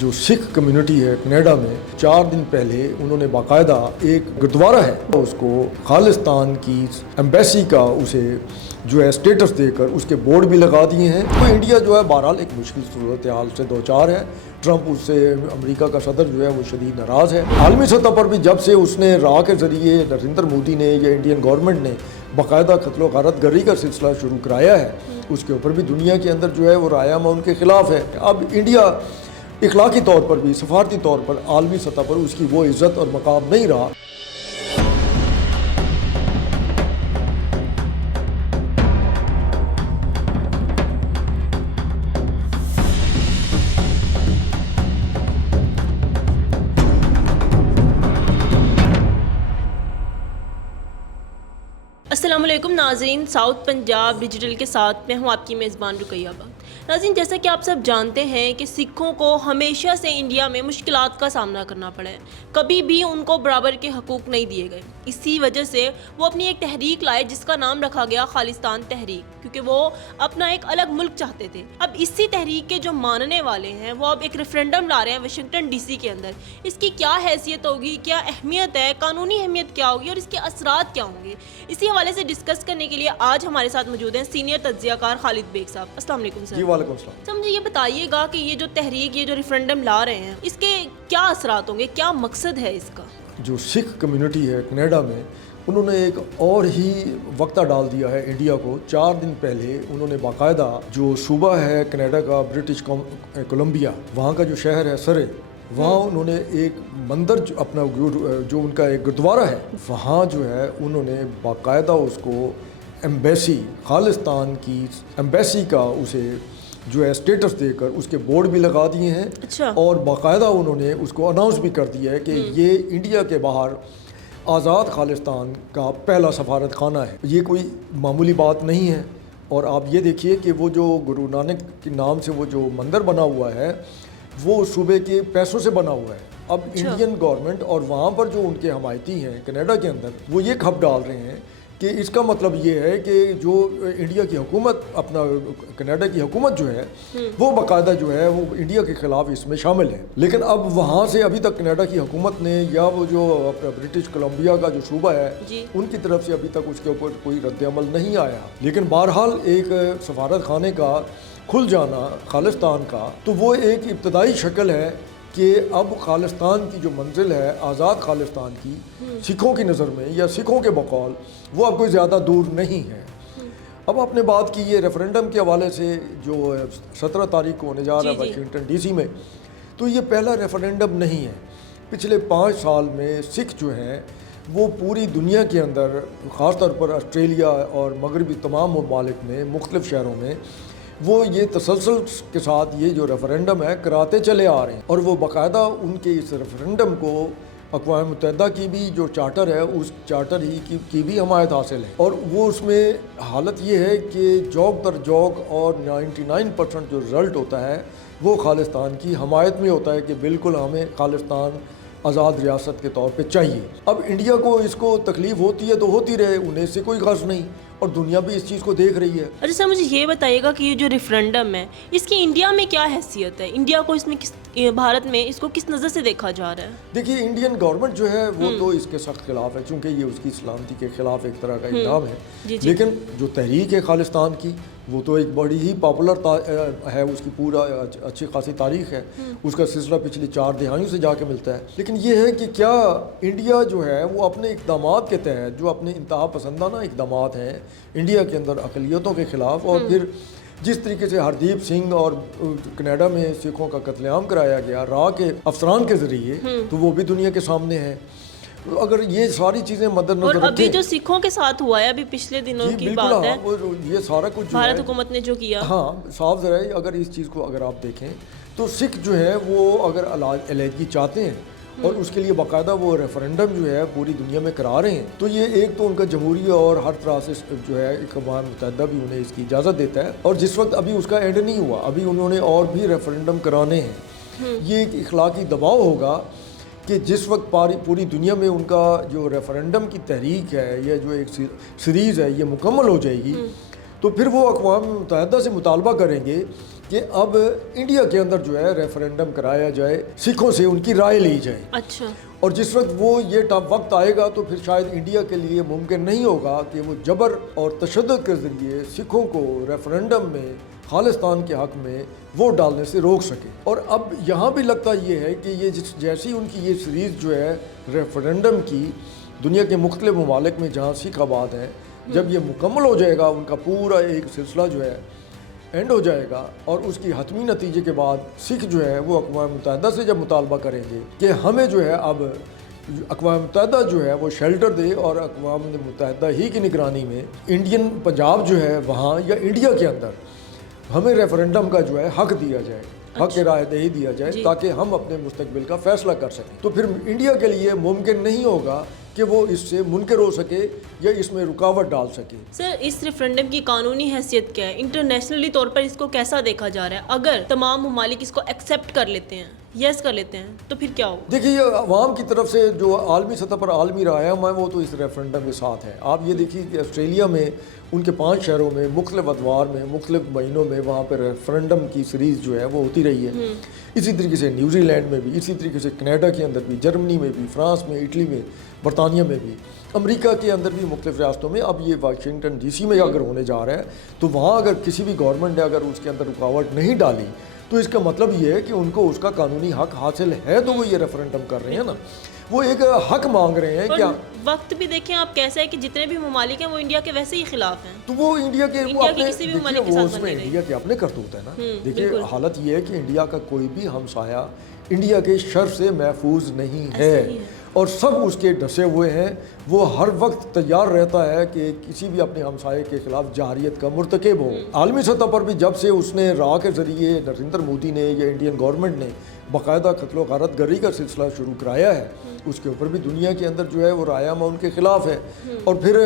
جو سکھ کمیونٹی ہے کینیڈا میں 4 دن پہلے انہوں نے باقاعدہ ایک گردوارہ ہے اس کو خالصتان کی ایمبیسی کا اسے جو ہے اسٹیٹس دے کر اس کے بورڈ بھی لگا دیے ہیں۔ تو انڈیا جو ہے بہرحال ایک مشکل صورتحال سے دوچار ہے۔ ٹرمپ اس سے امریکہ کا صدر جو ہے وہ شدید ناراض ہے۔ عالمی سطح پر بھی جب سے اس نے را کے ذریعے نریندر مودی نے یا انڈین گورنمنٹ نے باقاعدہ قتل و غارت گری کا سلسلہ شروع کرایا ہے، اس کے اوپر بھی دنیا کے اندر جو ہے وہ رائے عامہ ان کے خلاف ہے۔ اب انڈیا اخلاقی طور پر بھی سفارتی طور پر عالمی سطح پر اس کی وہ عزت اور مقام نہیں رہا۔ السلام علیکم ناظرین، ساؤتھ پنجاب ڈیجیٹل کے ساتھ میں ہوں آپ کی میزبان رقیہ بات۔ ناظرین، جیسا کہ آپ سب جانتے ہیں کہ سکھوں کو ہمیشہ سے انڈیا میں مشکلات کا سامنا کرنا پڑا ہے، کبھی بھی ان کو برابر کے حقوق نہیں دیے گئے۔ اسی وجہ سے وہ اپنی ایک تحریک لائے جس کا نام رکھا گیا خالصتان تحریک، کیونکہ وہ اپنا ایک الگ ملک چاہتے تھے۔ اب اسی تحریک کے جو ماننے والے ہیں وہ اب ایک ریفرینڈم لا رہے ہیں واشنگٹن ڈی سی کے اندر۔ اس کی کیا حیثیت ہوگی، کیا اہمیت ہے، قانونی اہمیت کیا ہوگی اور اس کے اثرات کیا ہوں گے، اسی حوالے سے ڈسکس کرنے کے لیے آج ہمارے ساتھ موجود ہیں سینئر تجزیہ کار خالد بیگ صاحب۔ السلام علیکم سر۔ جی وعلیکم السلام۔ سر، مجھے یہ بتائیے گا کہ یہ جو تحریک، یہ جو ریفرینڈم لا رہے ہیں، اس کے کیا اثرات ہوں گے، کیا مقصد ہے اس کا؟ جو سکھ کمیونٹی ہے کینیڈا میں، انہوں نے ایک اور ہی وقتہ ڈال دیا ہے انڈیا کو۔ 4 دن پہلے انہوں نے باقاعدہ جو صوبہ ہے کینیڈا کا برٹش کولمبیا، وہاں کا جو شہر ہے سرے، وہاں انہوں نے ایک مندر اپنا جو ان کا ایک گردوارہ ہے، وہاں جو ہے انہوں نے باقاعدہ اس کو ایمبیسی، خالصتان کی ایمبیسی کا اسے جو ہے اسٹیٹس دے کر اس کے بورڈ بھی لگا دیے ہیں۔ اور باقاعدہ انہوں نے اس کو اناؤنس بھی کر دیا ہے کہ یہ انڈیا کے باہر آزاد خالصتان کا پہلا سفارت خانہ ہے۔ یہ کوئی معمولی بات نہیں ہے۔ اور آپ یہ دیکھیے کہ وہ جو گرو نانک کے نام سے وہ جو مندر بنا ہوا ہے وہ صوبے کے پیسوں سے بنا ہوا ہے۔ اب انڈین گورنمنٹ اور وہاں پر جو ان کے حمایتی ہیں کینیڈا کے اندر، وہ یہ کھپ ڈال رہے ہیں کہ اس کا مطلب یہ ہے کہ جو انڈیا کی حکومت، اپنا کینیڈا کی حکومت جو ہے وہ باقاعدہ جو ہے وہ انڈیا کے خلاف اس میں شامل ہے۔ لیکن اب وہاں سے ابھی تک کینیڈا کی حکومت نے یا وہ جو برٹش کولمبیا کا جو صوبہ ہے ان کی طرف سے ابھی تک اس کے اوپر کوئی رد عمل نہیں آیا۔ لیکن بہرحال ایک سفارت خانے کا کھل جانا خالصتان کا، تو وہ ایک ابتدائی شکل ہے کہ اب خالصتان کی جو منزل ہے، آزاد خالصتان کی، سکھوں کی نظر میں یا سکھوں کے بقول وہ اب کوئی زیادہ دور نہیں ہے۔ اب آپ نے بات کی یہ ریفرینڈم کے حوالے سے جو 17 تاریخ کو ہونے جا رہا ہے واشنگٹن ڈی سی میں، تو یہ پہلا ریفرینڈم نہیں ہے۔ پچھلے 5 سال میں سکھ جو ہیں وہ پوری دنیا کے اندر، خاص طور پر آسٹریلیا اور مغربی تمام ممالک میں، مختلف شہروں میں، وہ یہ تسلسل کے ساتھ یہ جو ریفرینڈم ہے کراتے چلے آ رہے ہیں۔ اور وہ باقاعدہ ان کے اس ریفرینڈم کو اقوام متحدہ کی بھی جو چارٹر ہے اس چارٹر ہی کی بھی حمایت حاصل ہے۔ اور وہ اس میں حالت یہ ہے کہ جوک در جوک اور 99% جو رزلٹ ہوتا ہے وہ خالصتان کی حمایت میں ہوتا ہے کہ بالکل ہمیں خالصتان آزاد ریاست کے طور پہ چاہیے۔ اب انڈیا کو اس کو تکلیف ہوتی ہے تو ہوتی رہے، انہیں اس سے کوئی غرض نہیں، اور دنیا بھی اس چیز کو دیکھ رہی ہے۔ اچھا سر، مجھے یہ بتائیے گا کہ یہ جو ریفرینڈم ہے اس کی انڈیا میں کیا حیثیت ہے؟ انڈیا کو اس میں بھارت میں اس کو کس نظر سے دیکھا جا رہا ہے؟ دیکھیے، انڈین گورنمنٹ جو ہے وہ تو اس کے سخت خلاف ہے، چونکہ یہ اس کی سلامتی کے خلاف ایک طرح کا اقدام ہے۔ لیکن جو تحریک ہے خالصتان کی، وہ تو ایک بڑی ہی پاپولر ہے، اس کی پورا اچھی خاصی تاریخ ہے، اس کا سلسلہ پچھلی 4 دہائیوں سے جا کے ملتا ہے۔ لیکن یہ ہے کہ کیا انڈیا جو ہے وہ اپنے اقدامات کے تحت، جو اپنے انتہا پسندانہ اقدامات ہیں انڈیا کے اندر اقلیتوں کے خلاف، اور پھر جس طریقے سے ہردیپ سنگھ اور کینیڈا میں سکھوں کا قتل عام کرایا گیا را کے افسران کے ذریعے، تو وہ بھی دنیا کے سامنے ہے۔ اگر یہ ساری چیزیں مد نظر رکھیں، ابھی جو سکھوں کے ساتھ ہوا ہے ابھی پچھلے دنوں کی بات ہے، یہ سارا کچھ بھارت حکومت نے جو کیا، ہاں صاف ذرا ہے۔ اگر اس چیز کو اگر آپ دیکھیں تو سکھ جو ہے وہ اگر علیحدگی چاہتے ہیں اور اس کے لیے باقاعدہ وہ ریفرینڈم جو ہے پوری دنیا میں کرا رہے ہیں، تو یہ ایک تو ان کا جمہوری اور ہر طرح سے جو ہے اقوام متحدہ بھی انہیں اس کی اجازت دیتا ہے، اور جس وقت ابھی اس کا اینڈ نہیں ہوا، ابھی انہوں نے اور بھی ریفرینڈم کرانے ہیں۔ یہ ایک اخلاقی دباؤ ہوگا کہ جس وقت پوری دنیا میں ان کا جو ریفرینڈم کی تحریک ہے یا جو ایک سیریز ہے یہ مکمل ہو جائے گی، تو پھر وہ اقوام متحدہ سے مطالبہ کریں گے کہ اب انڈیا کے اندر جو ہے ریفرینڈم کرایا جائے, سکھوں سے ان کی رائے لی جائے. اچھا. اور جس وقت وہ یہ وقت آئے گا تو پھر شاید انڈیا کے لیے ممکن نہیں ہوگا کہ وہ جبر اور تشدد کے ذریعے سکھوں کو ریفرینڈم میں خالصتان کے حق میں ووٹ ڈالنے سے روک سکے. اور اب یہاں بھی لگتا یہ ہے کہ یہ جیسی ان کی یہ سیریز جو ہے ریفرینڈم کی دنیا کے مختلف ممالک میں جہاں سکھ آباد ہیں, جب یہ مکمل ہو جائے گا, ان کا پورا ایک سلسلہ جو ہے اینڈ ہو جائے گا, اور اس کی حتمی نتیجے کے بعد سکھ جو ہے وہ اقوام متحدہ سے جب مطالبہ کریں گے کہ ہمیں جو ہے اب اقوام متحدہ جو ہے وہ شیلٹر دے, اور اقوام متحدہ ہی کی نگرانی میں انڈین پنجاب جو ہے وہاں یا انڈیا کے اندر ہمیں ریفرینڈم کا جو ہے حق دیا جائے, حق رائے دہی دیا جائے, تاکہ ہم اپنے مستقبل کا فیصلہ کر سکیں. تو پھر انڈیا کے لیے ممکن نہیں ہوگا کہ وہ اس سے منکر ہو سکے یا اس میں رکاوٹ ڈال سکے. سر, اس ریفرینڈم کی قانونی حیثیت کیا ہے؟ انٹرنیشنلی طور پر اس کو کیسا دیکھا جا رہا ہے؟ اگر تمام ممالک اس کو ایکسیپٹ کر لیتے ہیں, یس کر لیتے ہیں, تو پھر کیا ہوگا؟ دیکھیے, عوام کی طرف سے جو عالمی سطح پر عالمی رائے ہے وہ تو اس ریفرینڈم کے ساتھ ہے. آپ یہ دیکھیے کہ آسٹریلیا میں ان کے 5 شہروں میں مختلف ادوار میں مختلف مہینوں میں وہاں پہ ریفرینڈم کی سیریز جو ہے وہ ہوتی رہی ہے. اسی طریقے سے نیوزی لینڈ میں بھی, اسی طریقے سے کینیڈا کے اندر بھی, جرمنی میں بھی, فرانس میں, اٹلی میں, برطانیہ میں بھی, امریکہ کے اندر بھی مختلف ریاستوں میں. اب یہ واشنگٹن ڈی سی میں اگر ہونے جا رہا ہے تو وہاں اگر کسی بھی گورنمنٹ نے اگر اس کے اندر رکاوٹ نہیں ڈالی تو اس کا مطلب یہ ہے کہ ان کو اس کا قانونی حق حاصل ہے, تو وہ یہ ریفرینڈم کر رہے ہیں نا, وہ ایک حق مانگ رہے ہیں. کیا وقت بھی دیکھیں آپ کیسا ہے کہ جتنے بھی ممالک ہیں وہ انڈیا کے ویسے ہی خلاف ہیں, تو وہ انڈیا کے کسی بھی ممالک کے ساتھ بنے رہے. انڈیا کے اپنے کرتوت ہے نا. دیکھیے, حالت یہ ہے کہ انڈیا کا کوئی بھی ہمسایہ انڈیا کے شر سے محفوظ نہیں ہے, اور سب اس کے ڈسے ہوئے ہیں. وہ ہر وقت تیار رہتا ہے کہ کسی بھی اپنے ہمسائے کے خلاف جارحیت کا مرتکب ہو. عالمی سطح پر بھی جب سے اس نے راہ کے ذریعے نریندر مودی نے یا انڈین گورنمنٹ نے باقاعدہ قتل و غارت گری کا سلسلہ شروع کرایا ہے, اس کے اوپر بھی دنیا کے اندر جو ہے وہ رائے عامہ ان کے خلاف ہے. اور پھر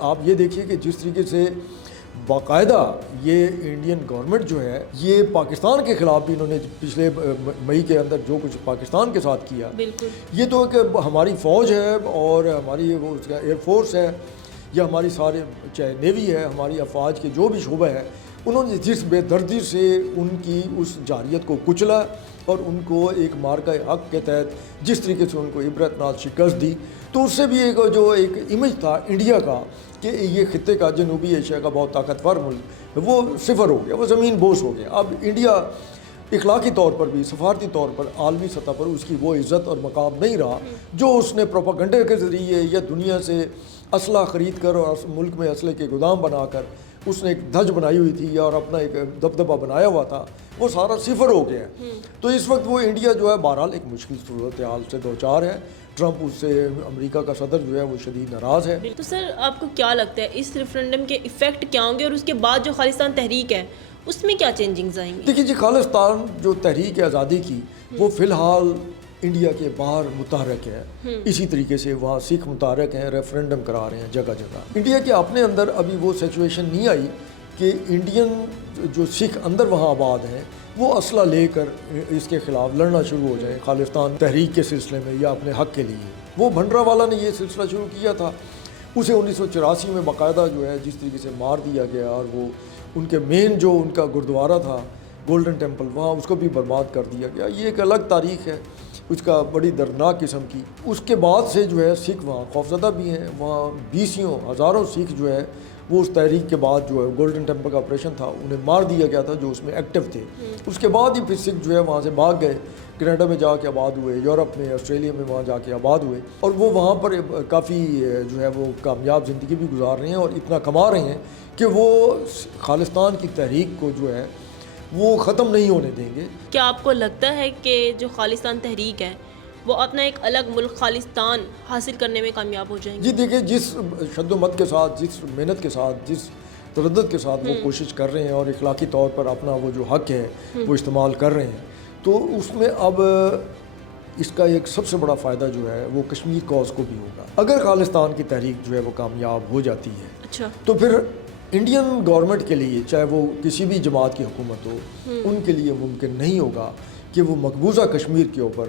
آپ یہ دیکھیے کہ جس طریقے سے باقاعدہ یہ انڈین گورنمنٹ جو ہے یہ پاکستان کے خلاف بھی انہوں نے پچھلے مئی کے اندر جو کچھ پاکستان کے ساتھ کیا, یہ تو کہ ہماری فوج ہے اور ہماری وہ اس کا ایئر فورس ہے یا ہماری سارے چاہے نیوی ہے, ہماری افواج کے جو بھی شعبہ ہے, انہوں نے جس بے دردی سے ان کی اس جارحیت کو کچلا اور ان کو ایک مارکہ حق کے تحت جس طریقے سے ان کو عبرتناک شکست دی, تو اس سے بھی ایک امیج تھا انڈیا کا کہ یہ خطے کا, جنوبی ایشیا کا بہت طاقتور ملک, وہ صفر ہو گیا, وہ زمین بوس ہو گیا. اب انڈیا اخلاقی طور پر بھی, سفارتی طور پر, عالمی سطح پر اس کی وہ عزت اور مقام نہیں رہا جو اس نے پروپیگنڈے کے ذریعے یا دنیا سے اسلحہ خرید کر اور ملک میں اسلحے کے گودام بنا کر اس نے ایک دھج بنائی ہوئی تھی اور اپنا ایک دبدبہ بنایا ہوا تھا, وہ سارا صفر ہو گیا ہے. تو اس وقت وہ انڈیا جو ہے بہرحال ایک مشکل صورتحال سے دوچار ہے. ٹرمپ اس سے, امریکہ کا صدر جو ہے وہ شدید ناراض ہے. تو سر, آپ کو کیا لگتا ہے اس ریفرینڈم کے ایفیکٹ کیا ہوں گے, اور اس کے بعد جو خالصتان تحریک ہے اس میں کیا چینجنگز آئیں گے؟ دیکھیے جی, خالصتان جو تحریک آزادی کی وہ فی الحال انڈیا کے باہر متحرک ہے. اسی طریقے سے وہاں سکھ متحرک ہیں, ریفرینڈم کرا رہے ہیں جگہ جگہ. انڈیا کے اپنے اندر ابھی وہ سچویشن نہیں آئی کہ انڈین جو سکھ اندر وہاں آباد ہیں وہ اسلحہ لے کر اس کے خلاف لڑنا شروع ہو جائیں خالصتان تحریک کے سلسلے میں یا اپنے حق کے لیے. وہ بھنڈرا والا نے یہ سلسلہ شروع کیا تھا, اسے 1984 میں باقاعدہ جو ہے جس طریقے سے مار دیا گیا, اور وہ ان کے مین جو ان کا گردوارہ تھا گولڈن ٹیمپل, وہاں اس کو بھی برباد کر دیا گیا. یہ ایک الگ تاریخ ہے اس کا, بڑی دردناک قسم کی. اس کے بعد سے جو ہے سکھ وہاں خوفزدہ بھی ہیں, وہاں بیسیوں ہزاروں سکھ جو ہے وہ اس تحریک کے بعد جو ہے گولڈن ٹیمپل کا آپریشن تھا انہیں مار دیا گیا تھا جو اس میں ایکٹیو تھے. اس کے بعد ہی پھر سکھ جو ہے وہاں سے بھاگ گئے, کینیڈا میں جا کے آباد ہوئے, یورپ میں, آسٹریلیا میں وہاں جا کے آباد ہوئے, اور وہ وہاں پر کافی جو ہے وہ کامیاب زندگی بھی گزار رہے ہیں اور اتنا کما رہے ہیں کہ وہ خالصتان کی تحریک کو جو ہے وہ ختم نہیں ہونے دیں گے. کیا آپ کو لگتا ہے کہ جو خالصتان تحریک ہے وہ اپنا ایک الگ ملک خالصتان حاصل کرنے میں کامیاب ہو جائیں گے؟ جی دیکھیں, جس شد و مت کے ساتھ, جس محنت کے ساتھ, جس تردد کے ساتھ وہ کوشش کر رہے ہیں اور اخلاقی طور پر اپنا وہ جو حق ہے وہ استعمال کر رہے ہیں, تو اس میں اب اس کا ایک سب سے بڑا فائدہ جو ہے وہ کشمیر کاز کو بھی ہوگا. اگر خالصتان کی تحریک جو ہے وہ کامیاب ہو جاتی ہے, اچھا, تو پھر انڈین گورنمنٹ کے لیے, چاہے وہ کسی بھی جماعت کی حکومت ہو, ان کے لیے ممکن نہیں ہوگا کہ وہ مقبوضہ کشمیر کے اوپر